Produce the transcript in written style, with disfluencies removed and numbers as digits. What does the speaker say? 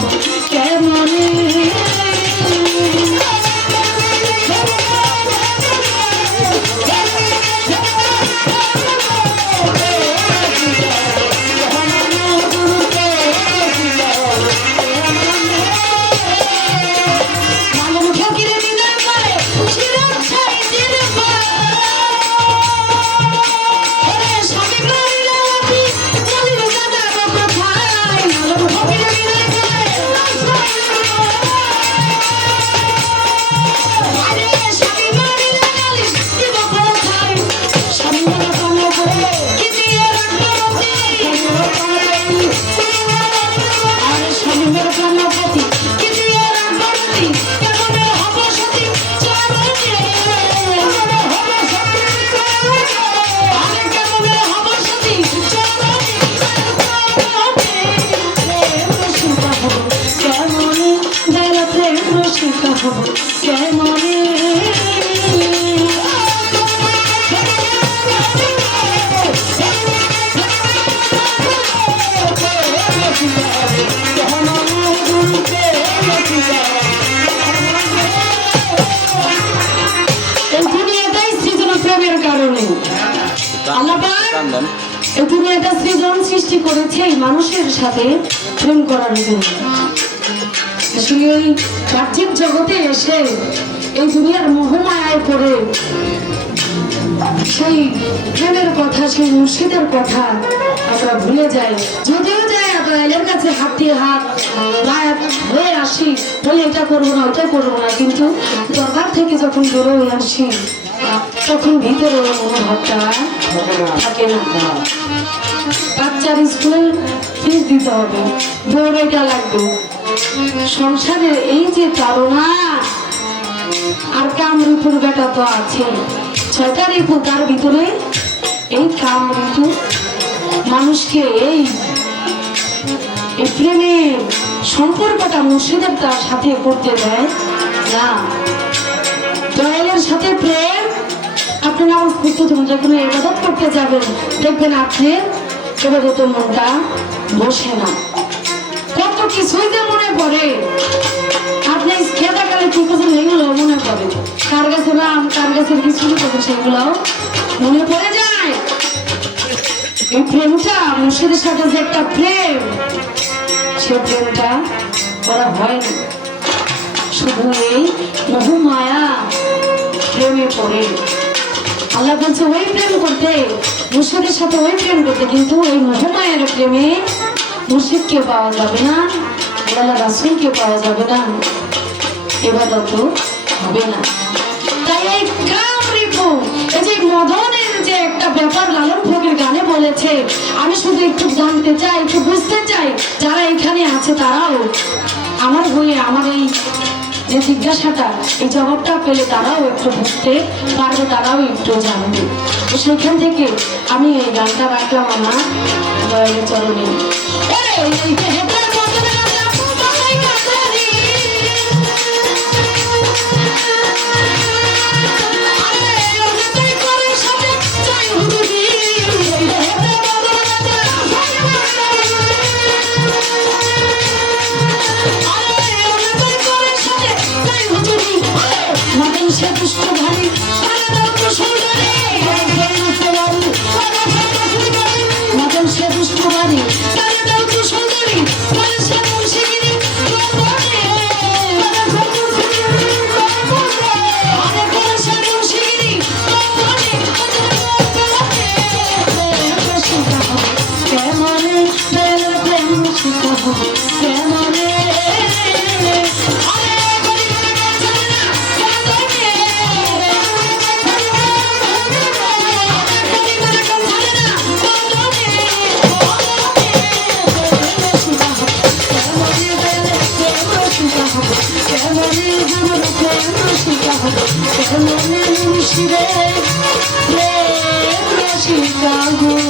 হব কেমনে তিনি একটা সৃজন সৃষ্টি করেছে মানুষের সাথে প্রেম করার জন্য। আসলে এই পার্থিব জগতে এসে এই দুনিয়ার মোহমায়ায় পড়ে সেই প্রেমের কথা, সেই মুর্শিদের কথা আমরা ভুলে যাই। যদিও যাই আল্লাহর কাছে হাত দিয়ে হাত হয়ে আসি, বলে এটা করবো না ওটা করবো না, কিন্তু দরবার থেকে যখন বেরোয় আসি তখন ভিতরে মনোভাবটা থাকে না। বাচ্চার স্কুলের ফিস দিতে হবে, বউটা লাগবে, সংসারের এই যে তারা আর কাম ঋতুর বেটা তো আছে, 6টা ঋতু, তার ভিতরে এই কাম ঋতু মানুষকে এই প্রেমের সম্পর্কটা মুর্শিদের তার সাথে করতে দেয় না। দয়ালের সাথে প্রেম, আপনি নামাজ পড়তে যখন যখন ইবাদত করতে যাবেন দেখবেন আপনি এবাদতে মনটা বসে না, কত কিছুই যে মনে পড়ে। আপনি খেতে গেলে কি করছেন এগুলো মনে পড়ে, কার কাছে রাম কার কাছে কিছু করছেন সেগুলোও মনে পড়ে যায়। এই প্রেমটা মুর্শিদের সাথে যে একটা প্রেম, সে প্রেমটা করা হয় না, শুধু এই মোহমায়া প্রেমে পড়ে। আল্লাহ বলছে ওই প্রেম করতে, মুর্শিদের সাথে ওই প্রেম করতে, কিন্তু ওই মোহমায়ার প্রেমে মুর্শিদকে পাওয়া যাবে না, আল্লাহ রাসূলকে পাওয়া যাবে না, ইবাদত হবে না। তাই এই কাম রিপু, এই যে মদনের যে একটা ব্যাপার লালন ফকির গানে বলেছে, আমি শুধু একটু জানতে চাই, একটু বুঝতে চাই, যারা এখানে আছে তারাও আমার হয়ে আমার এই যে জিজ্ঞাসাটা, এই জবাবটা পেলে তারাও একটু বুঝতে পারবে, তারাও একটু জানবে। তো সেখান থেকে আমি এই গানটা রাখলাম আমার দয়ালের চরণে। Shiva,